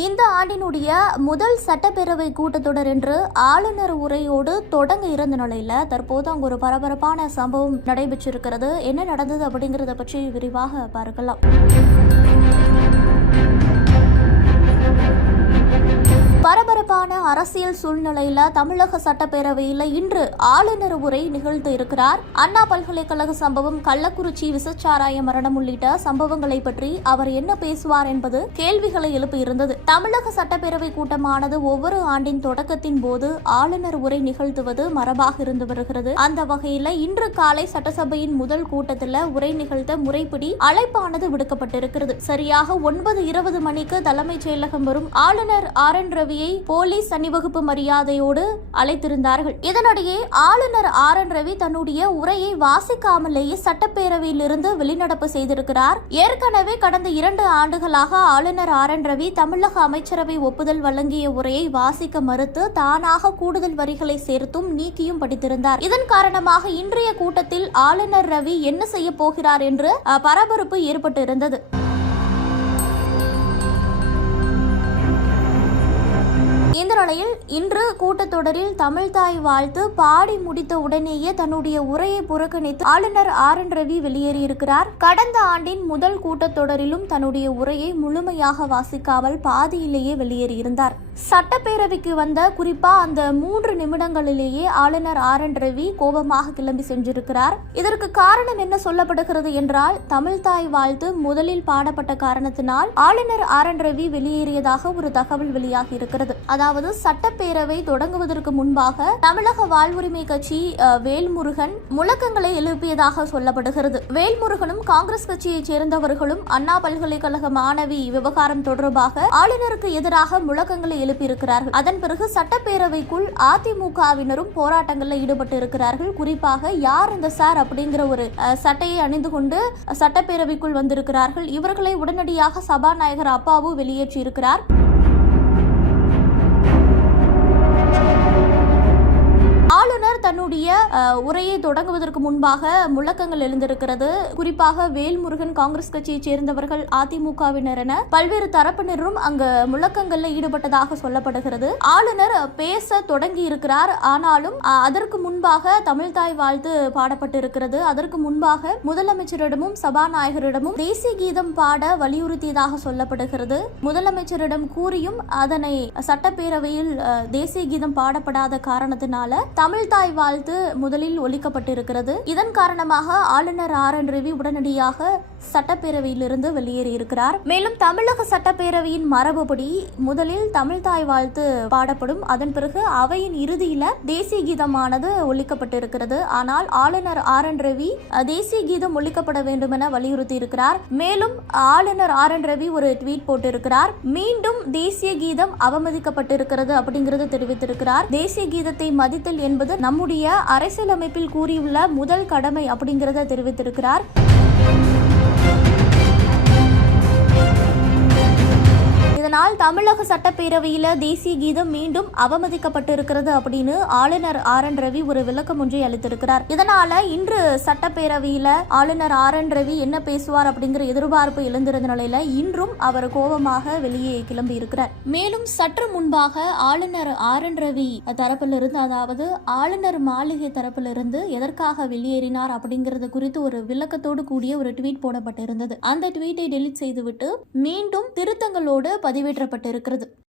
இந்த ஆண்டினுடைய முதல் சட்டப்பேரவை கூட்டத்தொடர் என்று ஆளுநர் உரையோடு தொடங்க இருந்த நிலையில தற்போது அங்கு ஒரு பரபரப்பான சம்பவம் நடைபெற்றிருக்கிறது. என்ன நடந்தது அப்படிங்கறத பற்றி விரிவாக பார்க்கலாம். பரபரப்பான அரசியல் சூழ்நிலையில தமிழக சட்டப்பேரவையில் இன்று ஆளுநர் உரை நிகழ்த்து இருக்கிறார். அண்ணா பல்கலைக்கழக சம்பவம் கள்ளக்குறிச்சி விசச்சாராய மரணம் உள்ளிட்ட சம்பவங்களை பற்றி அவர் என்ன பேசுவார் என்பது கேள்விகளை எழுப்பியிருந்தது தமிழக சட்டப்பேரவை கூட்டமானது ஒவ்வொரு ஆண்டின் தொடக்கத்தின் போது ஆளுநர் உரை நிகழ்த்துவது மரபாக இருந்து வருகிறது. அந்த வகையில இன்று காலை சட்டசபையின் முதல் கூட்டத்தில் உரை நிகழ்த்த முறைப்படி அழைப்பானது விடுக்கப்பட்டிருக்கிறது. சரியாக ஒன்பது இருபது மணிக்கு தலைமைச் செயலகம் வரும் ஆளுநர் ஆர் என் ரவியை போலீஸ் அணிவகுப்பு மரியாதையோடு அழைத்திருந்தார்கள். இதனிடையே ஆளுநர் ஆர். என். ரவி தன்னுடைய உரையை வாசிக்காமலேயே சட்டப்பேரவையிலிருந்து வெளிநடப்பு செய்திருக்கிறார். ஏற்கனவே கடந்த இரண்டு ஆண்டுகளாக ஆளுநர் ஆர். என். ரவி தமிழக அமைச்சரவை ஒப்புதல் வழங்கிய உரையை வாசிக்க மறுத்து தானாக கூடுதல் வரிகளை சேர்த்தும் நீக்கியும் படித்திருந்தார். இதன் காரணமாக இன்றைய கூட்டத்தில் ஆளுநர் ரவி என்ன செய்ய போகிறார் என்று பரபரப்பு ஏற்பட்டிருந்தது. இந்த நிலையில் இன்று கூட்டத்தொடரில் தமிழ்தாய் வாழ்த்து பாடி முடித்த உடனேயே தன்னுடைய உரையை புறக்கணித்து ஆளுநர் ஆர் என் ரவி வெளியேறியிருக்கிறார். கடந்த ஆண்டின் முதல் கூட்டத்தொடரிலும் தன்னுடைய உரையை முழுமையாக வாசிக்காமல் பாதியிலேயே வெளியேறியிருந்தார். சட்டப்பேரவைக்கு வந்த குறிப்பா அந்த மூன்று நிமிடங்களிலேயே ஆளுநர் ஆர் என் ரவி கோபமாக கிளம்பி சென்றிருக்கிறார். இதற்கு காரணம் என்ன சொல்லப்படுகிறது என்றால் தமிழ்தாய் வாழ்த்து முதலில் பாடப்பட்ட காரணத்தினால் ஆளுநர் ஆர் என் ரவி வெளியேறியதாக ஒரு தகவல் வெளியாகி இருக்கிறது. அதாவது சட்டப்பேரவை தொடங்குவதற்கு முன்பாக தமிழக வாழ்வுரிமை கட்சி வேல்முருகன் முழக்கங்களை எழுப்பியதாக சொல்லப்படுகிறது. வேல்முருகனும் காங்கிரஸ் கட்சியைச் சேர்ந்தவர்களும் அண்ணா பல்கலைக்கழக மாணவி விவகாரம் தொடர்பாக ஆளுநருக்கு எதிராக முழக்கங்களை எழுப்பியிருக்கிறார்கள். அதன் பிறகு சட்டப்பேரவைக்குள் அதிமுகவினரும் போராட்டங்களில் ஈடுபட்டு இருக்கிறார்கள் குறிப்பாக யார் இந்த சார் அப்படிங்கிற ஒரு அஹ், சட்டையை அணிந்து கொண்டு சட்டப்பேரவைக்குள் வந்திருக்கிறார்கள். இவர்களை உடனடியாக சபாநாயகர் அப்பாவு வெளியேற்றியிருக்கிறார். உரையை தொடங்குவதற்கு முன்பாக முழக்கங்கள் எழுந்திருக்கிறது. குறிப்பாக வேல்முருகன் காங்கிரஸ் கட்சியைச் சேர்ந்தவர்கள் அதிமுகவினர் என பல்வேறு தரப்பினரும் அங்கு முழக்கங்கள்ல ஈடுபட்டதாக சொல்லப்படுகிறது. ஆளுநர் பேச தொடங்கி இருக்கிறார். ஆனாலும் அதற்கு முன்பாக தமிழ்தாய் வாழ்த்து பாடப்பட்டிருக்கிறது. அதற்கு முன்பாக முதலமைச்சரிடமும் சபாநாயகரிடமும் தேசிய கீதம் பாட வலியுறுத்தியதாக சொல்லப்படுகிறது. முதலமைச்சரிடம் கூறியும் அதனை சட்டப்பேரவையில் தேசிய கீதம் பாடப்படாத காரணத்தினால தமிழ்தாய் வாழ்த்து முதலில் ஒலிக்கப்பட்டிருக்கிறது. இதன் காரணமாக ஆளுநர் ஆர் என் ரவி உடனடியாக சட்டப்பேரவையிலிருந்து வெளியேறியிருக்கிறார். மேலும் தமிழக சட்டப்பேரவையின் மரபுபடி முதலில் தமிழ்தாய் வாழ்த்து பாடப்படும். அதன் பிறகு அவையின் இறுதியில தேசிய கீதமானது ஒழிக்கப்பட்டிருக்கிறது ஆனால் ஆளுநர் ஆர் என் ரவி தேசிய கீதம் ஒழிக்கப்பட வேண்டும் என வலியுறுத்தி இருக்கிறார் மேலும் ஆளுநர் ஆர் என் ரவி ஒரு ட்வீட் போட்டிருக்கிறார். மீண்டும் தேசிய கீதம் அவமதிக்கப்பட்டிருக்கிறது அப்படிங்கிறது தெரிவித்திருக்கிறார். தேசிய கீதத்தை மதித்தல் என்பது நம்முடைய அரசியலமைப்பில் கூறியுள்ள முதல் கடமை அப்படிங்கிறத தெரிவித்திருக்கிறார். இதனால் தமிழக சட்டப்பேரவையில் தேசிய கீதம் மீண்டும் அவமதிக்கப்பட்டிருக்கிறது அப்படின்னு ஆளுநர் ஆர் என் ரவி ஒரு விளக்கம் ஒன்றை அளித்திருக்கிறார். இதனால இன்று சட்டப்பேரவையில ஆளுநர் ஆர் என் ரவி என்ன பேசுவார் அப்படிங்கிற எதிர்பார்ப்பு எழுந்திருந்த நிலையில இன்றும் அவர் கோபமாக வெளியே கிளம்பி இருக்கிறார். மேலும் சற்று முன்பாக ஆளுநர் ஆர் என் ரவி தரப்பிலிருந்து அதாவது ஆளுநர் மாளிகை தரப்பிலிருந்து எதற்காக வெளியேறினார் அப்படிங்கிறது குறித்து ஒரு விளக்கத்தோடு கூடிய ஒரு ட்வீட் போடப்பட்டிருந்தது. அந்த ட்வீட்டை டெலீட் செய்துவிட்டு மீண்டும் திருத்தங்களோடு பதிவேற்றப்பட்டிருக்கிறது.